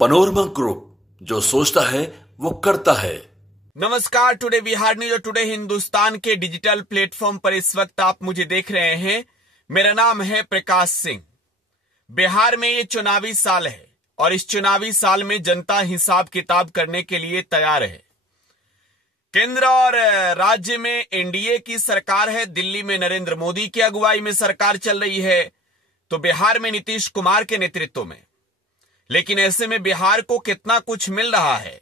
Panorama group, जो सोचता है वो करता है। नमस्कार, टुडे बिहार न्यूज और टुडे हिंदुस्तान के डिजिटल प्लेटफॉर्म पर इस वक्त आप मुझे देख रहे हैं। मेरा नाम है प्रकाश सिंह। बिहार में ये चुनावी साल है और इस चुनावी साल में जनता हिसाब किताब करने के लिए तैयार है। केंद्र और राज्य में एनडीए की सरकार है, दिल्ली में नरेंद्र मोदी की अगुवाई में सरकार चल रही है, तो बिहार में नीतीश कुमार के नेतृत्व में। लेकिन ऐसे में बिहार को कितना कुछ मिल रहा है।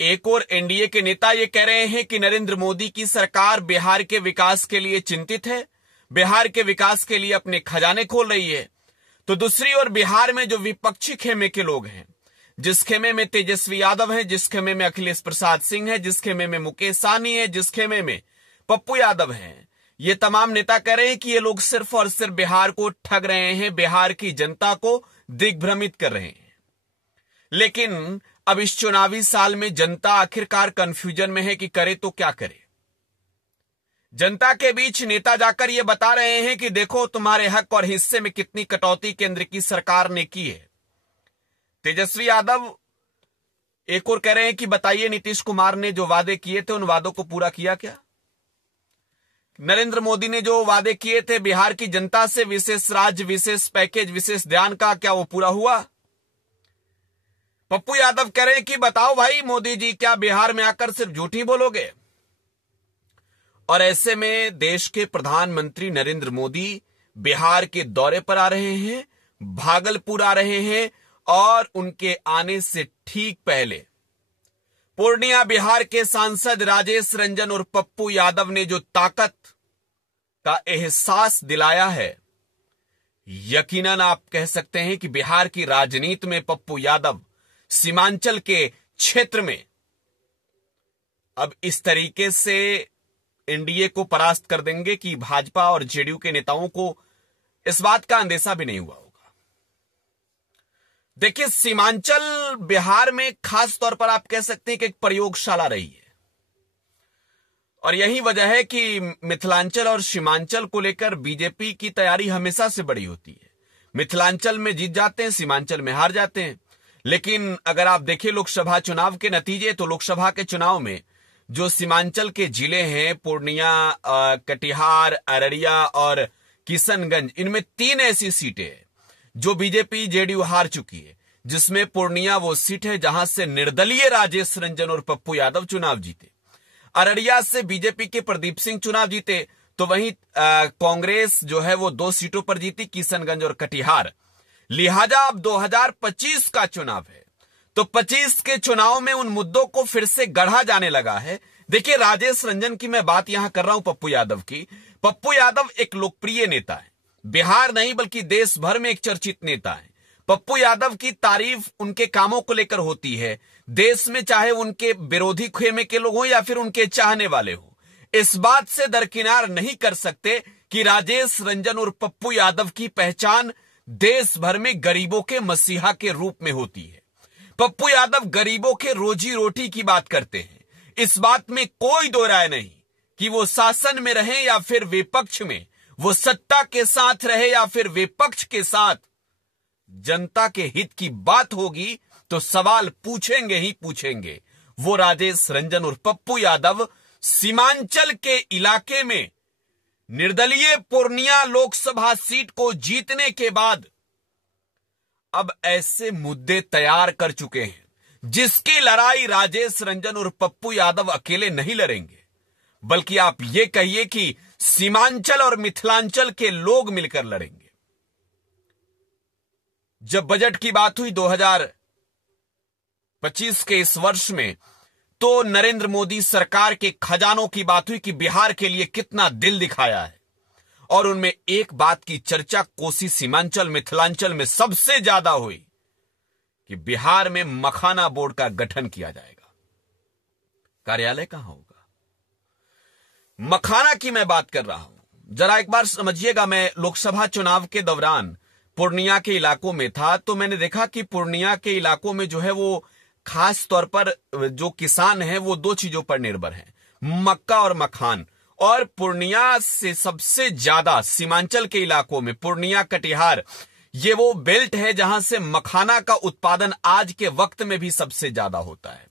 एक और एनडीए के नेता ये कह रहे हैं कि नरेंद्र मोदी की सरकार बिहार के विकास के लिए चिंतित है, बिहार के विकास के लिए अपने खजाने खोल रही है। तो दूसरी ओर बिहार में जो विपक्षी खेमे के लोग हैं, जिस खेमे में तेजस्वी यादव है, जिस खेमे में अखिलेश प्रसाद सिंह है, जिस खेमे में मुकेश सहनी है, जिस खेमे में पप्पू यादव हैं, ये तमाम नेता कह रहे हैं कि ये लोग सिर्फ और सिर्फ बिहार को ठग रहे हैं, बिहार की जनता को दिग्भ्रमित कर रहे हैं। लेकिन अब इस चुनावी साल में जनता आखिरकार कंफ्यूजन में है कि करे तो क्या करे। जनता के बीच नेता जाकर यह बता रहे हैं कि देखो तुम्हारे हक और हिस्से में कितनी कटौती केंद्र की सरकार ने की है। तेजस्वी यादव एक और कह रहे हैं कि बताइए नीतीश कुमार ने जो वादे किए थे उन वादों को पूरा किया क्या? नरेंद्र मोदी ने जो वादे किए थे बिहार की जनता से, विशेष राज्य, विशेष पैकेज, विशेष ध्यान का, क्या वो पूरा हुआ? पप्पू यादव कह रहे हैं कि बताओ भाई मोदी जी, क्या बिहार में आकर सिर्फ झूठ ही बोलोगे? और ऐसे में देश के प्रधानमंत्री नरेंद्र मोदी बिहार के दौरे पर आ रहे हैं, भागलपुर आ रहे हैं, और उनके आने से ठीक पहले पूर्णिया बिहार के सांसद राजेश रंजन और पप्पू यादव ने जो ताकत का एहसास दिलाया है, यकीनन आप कह सकते हैं कि बिहार की राजनीति में पप्पू यादव सीमांचल के क्षेत्र में अब इस तरीके से एनडीए को परास्त कर देंगे कि भाजपा और जेडीयू के नेताओं को इस बात का अंदेशा भी नहीं हुआ होगा। देखिए, सीमांचल बिहार में खास तौर पर आप कह सकते हैं कि एक प्रयोगशाला रही है, और यही वजह है कि मिथिलांचल और सीमांचल को लेकर बीजेपी की तैयारी हमेशा से बड़ी होती है। मिथिलांचल में जीत जाते हैं, सीमांचल में हार जाते हैं। लेकिन अगर आप देखें लोकसभा चुनाव के नतीजे, तो लोकसभा के चुनाव में जो सीमांचल के जिले हैं, पूर्णिया, कटिहार, अररिया और किशनगंज, इनमें 3 ऐसी सीटें हैं जो बीजेपी जेडीयू हार चुकी है, जिसमें पूर्णिया वो सीट है जहां से निर्दलीय राजेश रंजन और पप्पू यादव चुनाव जीते। अररिया से बीजेपी के प्रदीप सिंह चुनाव जीते, तो वहीं कांग्रेस जो है वो 2 सीटों पर जीती, किशनगंज और कटिहार। लिहाजा अब 2025 का चुनाव है, तो 25 के चुनाव में उन मुद्दों को फिर से गढ़ा जाने लगा है। देखिए, राजेश रंजन की मैं बात यहां कर रहा हूं, पप्पू यादव की। पप्पू यादव एक लोकप्रिय नेता है, बिहार नहीं बल्कि देश भर में एक चर्चित नेता है। पप्पू यादव की तारीफ उनके कामों को लेकर होती है, देश में चाहे उनके विरोधी खेमे के लोग हों या फिर उनके चाहने वाले हो, इस बात से दरकिनार नहीं कर सकते कि राजेश रंजन और पप्पू यादव की पहचान देश भर में गरीबों के मसीहा के रूप में होती है। पप्पू यादव गरीबों के रोजी रोटी की बात करते हैं, इस बात में कोई दो राय नहीं कि वो शासन में रहे या फिर विपक्ष में, वो सत्ता के साथ रहे या फिर विपक्ष के साथ, जनता के हित की बात होगी तो सवाल पूछेंगे ही पूछेंगे। वो राजेश रंजन और पप्पू यादव सीमांचल के इलाके में निर्दलीय पूर्णिया लोकसभा सीट को जीतने के बाद अब ऐसे मुद्दे तैयार कर चुके हैं जिसकी लड़ाई राजेश रंजन और पप्पू यादव अकेले नहीं लड़ेंगे, बल्कि आप ये कहिए कि सीमांचल और मिथिलांचल के लोग मिलकर लड़ेंगे। जब बजट की बात हुई 2025 के इस वर्ष में, तो नरेंद्र मोदी सरकार के खजानों की बात हुई कि बिहार के लिए कितना दिल दिखाया है, और उनमें एक बात की चर्चा कोसी, सीमांचल, मिथिलांचल में सबसे ज्यादा हुई कि बिहार में मखाना बोर्ड का गठन किया जाएगा। कार्यालय कहां होगा? मखाना की मैं बात कर रहा हूं। जरा एक बार समझिएगा, मैं लोकसभा चुनाव के दौरान पूर्णिया के इलाकों में था, तो मैंने देखा कि पूर्णिया के इलाकों में जो है वो खास तौर पर जो किसान हैं वो 2 चीजों पर निर्भर हैं, मक्का और मखान। और पूर्णिया से सबसे ज्यादा सीमांचल के इलाकों में, पूर्णिया, कटिहार, ये वो बेल्ट है जहां से मखाना का उत्पादन आज के वक्त में भी सबसे ज्यादा होता है।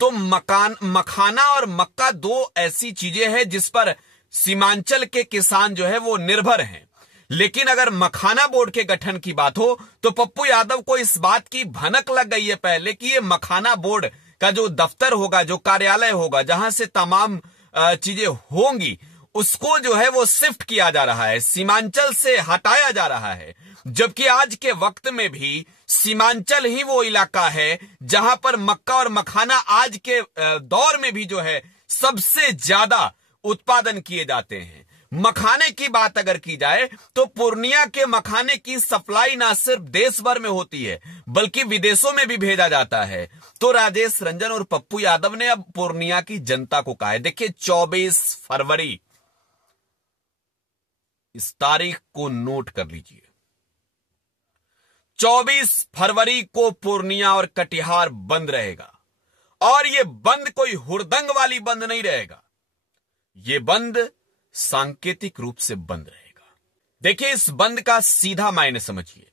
तो मखाना और मक्का दो ऐसी चीजें हैं जिस पर सीमांचल के किसान जो है वो निर्भर हैं। लेकिन अगर मखाना बोर्ड के गठन की बात हो तो पप्पू यादव को इस बात की भनक लग गई है पहले कि ये मखाना बोर्ड का जो दफ्तर होगा, जो कार्यालय होगा, जहां से तमाम चीजें होंगी, उसको जो है वो शिफ्ट किया जा रहा है, सीमांचल से हटाया जा रहा है। जबकि आज के वक्त में भी सीमांचल ही वो इलाका है जहां पर मक्का और मखाना आज के दौर में भी जो है सबसे ज्यादा उत्पादन किए जाते हैं। मखाने की बात अगर की जाए तो पूर्णिया के मखाने की सप्लाई ना सिर्फ देश भर में होती है बल्कि विदेशों में भी भेजा जाता है। तो राजेश रंजन और पप्पू यादव ने अब पूर्णिया की जनता को कहा है, देखिए 24 फरवरी, इस तारीख को नोट कर लीजिए, 24 फरवरी को पूर्णिया और कटिहार बंद रहेगा। और यह बंद कोई हुड़दंग वाली बंद नहीं रहेगा, यह बंद सांकेतिक रूप से बंद रहेगा। देखिए, इस बंद का सीधा मायने समझिए।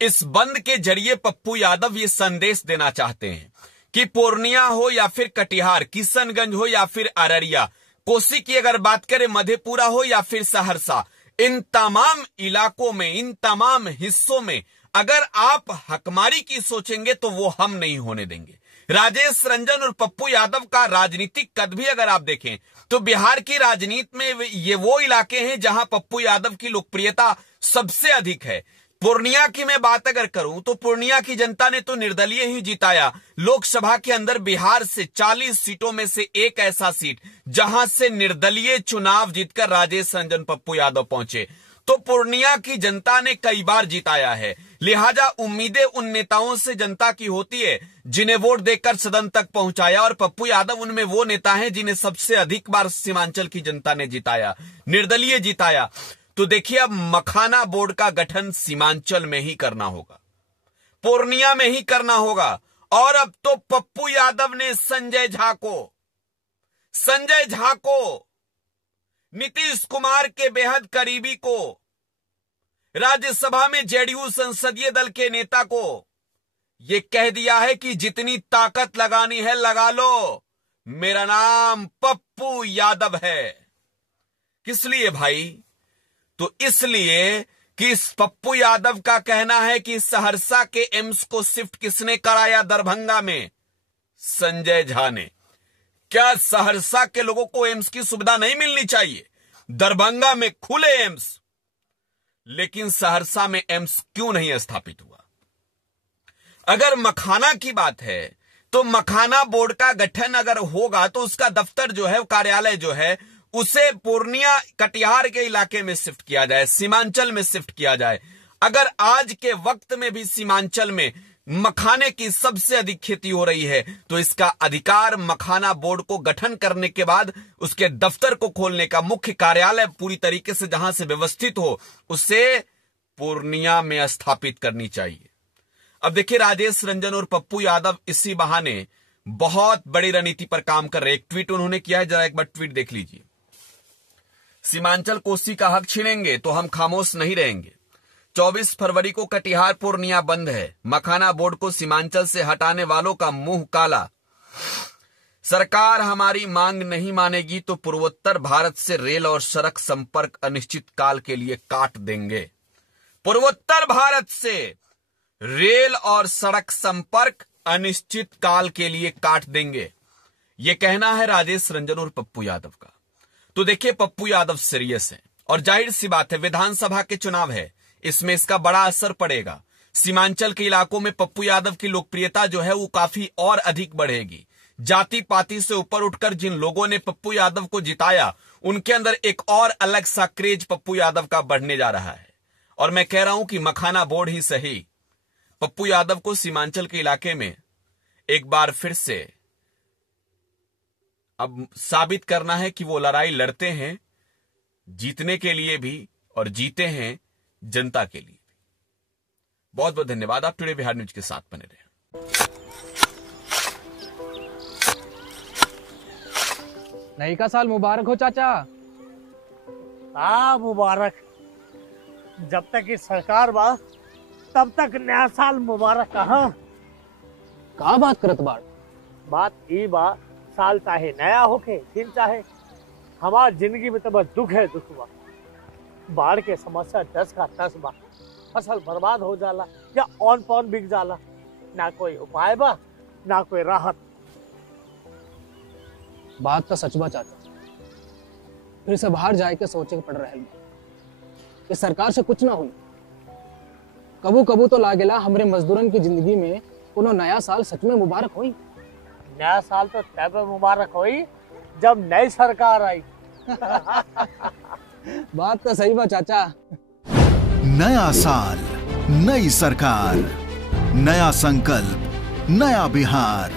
इस बंद के जरिए पप्पू यादव यह संदेश देना चाहते हैं कि पूर्णिया हो या फिर कटिहार, किशनगंज हो या फिर अररिया, कोसी की अगर बात करें मधेपुरा हो या फिर सहरसा, इन तमाम इलाकों में, इन तमाम हिस्सों में अगर आप हकमारी की सोचेंगे तो वो हम नहीं होने देंगे। राजेश रंजन और पप्पू यादव का राजनीतिक कद भी अगर आप देखें तो बिहार की राजनीति में ये वो इलाके हैं जहां पप्पू यादव की लोकप्रियता सबसे अधिक है। पूर्णिया की मैं बात अगर करूं तो पूर्णिया की जनता ने तो निर्दलीय ही जिताया। लोकसभा के अंदर बिहार से 40 सीटों में से एक ऐसा सीट जहां से निर्दलीय चुनाव जीतकर राजेश रंजन पप्पू यादव पहुंचे, तो पूर्णिया की जनता ने कई बार जिताया है। लिहाजा उम्मीदें उन नेताओं से जनता की होती है जिन्हें वोट देकर सदन तक पहुंचाया, और पप्पू यादव उनमें वो नेता हैं जिन्हें सबसे अधिक बार सीमांचल की जनता ने जिताया, निर्दलीय जिताया। तो देखिए, अब मखाना बोर्ड का गठन सीमांचल में ही करना होगा, पूर्णिया में ही करना होगा। और अब तो पप्पू यादव ने संजय झा को, नीतीश कुमार के बेहद करीबी को, राज्यसभा में जेडीयू संसदीय दल के नेता को यह कह दिया है कि जितनी ताकत लगानी है लगा लो, मेरा नाम पप्पू यादव है। किस लिए भाई? तो इसलिए कि इस पप्पू यादव का कहना है कि सहरसा के एम्स को शिफ्ट किसने कराया दरभंगा में? संजय झा ने। क्या सहरसा के लोगों को एम्स की सुविधा नहीं मिलनी चाहिए? दरभंगा में खुले एम्स, लेकिन सहरसा में एम्स क्यों नहीं स्थापित हुआ? अगर मखाना की बात है तो मखाना बोर्ड का गठन अगर होगा तो उसका दफ्तर जो है, कार्यालय जो है, उसे पूर्णिया कटिहार के इलाके में शिफ्ट किया जाए, सीमांचल में शिफ्ट किया जाए। अगर आज के वक्त में भी सीमांचल में मखाने की सबसे अधिक खेती हो रही है तो इसका अधिकार मखाना बोर्ड को गठन करने के बाद उसके दफ्तर को खोलने का, मुख्य कार्यालय पूरी तरीके से जहां से व्यवस्थित हो, उसे पूर्णिया में स्थापित करनी चाहिए। अब देखिए, राजेश रंजन और पप्पू यादव इसी बहाने बहुत बड़ी रणनीति पर काम कर रहे हैं। एक ट्वीट उन्होंने किया है, जरा एक बार ट्वीट देख लीजिए। सीमांचल कोसी का हक छीनेंगे तो हम खामोश नहीं रहेंगे। 24 फरवरी को कटिहार पूर्णिया बंद है। मखाना बोर्ड को सीमांचल से हटाने वालों का मुंह काला। सरकार हमारी मांग नहीं मानेगी तो पूर्वोत्तर भारत से रेल और सड़क संपर्क अनिश्चित काल के लिए काट देंगे। पूर्वोत्तर भारत से रेल और सड़क संपर्क अनिश्चित काल के लिए काट देंगे, यह कहना है राजेश रंजन और पप्पू यादव का। तो देखिए, पप्पू यादव सीरियस है और जाहिर सी बात है, विधानसभा के चुनाव है, इसमें इसका बड़ा असर पड़ेगा। सीमांचल के इलाकों में पप्पू यादव की लोकप्रियता जो है वो काफी और अधिक बढ़ेगी। जाति पाति से ऊपर उठकर जिन लोगों ने पप्पू यादव को जिताया, उनके अंदर एक और अलग सा क्रेज पप्पू यादव का बढ़ने जा रहा है। और मैं कह रहा हूं कि मखाना बोर्ड ही सही, पप्पू यादव को सीमांचल के इलाके में एक बार फिर से अब साबित करना है कि वो लड़ाई लड़ते हैं जीतने के लिए भी और जीते हैं जनता के लिए भी। बहुत बहुत धन्यवाद। आप टुडे बिहार न्यूज के साथ बने रहे। नई का साल मुबारक हो चाचा। हाँ मुबारक। जब तक इस सरकार बा तब तक नया साल मुबारक कहा। का बात करत बाड़? बात ई बा, साल चाहे नया होके दिन चाहे, हमार जिंदगी में तो बस दुख है, दुख बा। बाढ़ के समस्या 10 का 10 बा। फसल बर्बाद हो जाला या ऑन पॉन बिक जाला, ना कोई उपाय बा ना कोई राहत। बात तो सच बा चाचा। फिर से बाहर जाए के सोचे के पड़ रहा है कि सरकार से कुछ ना हुई। कबू कबू तो लागेला हमरे मजदूरन की जिंदगी में कोनो नया साल सच में मुबारक हुई। नया साल तो तब मुबारक हुई जब नई सरकार आई। बात तो सही बा चाचा। नया साल, नई सरकार, नया संकल्प, नया बिहार।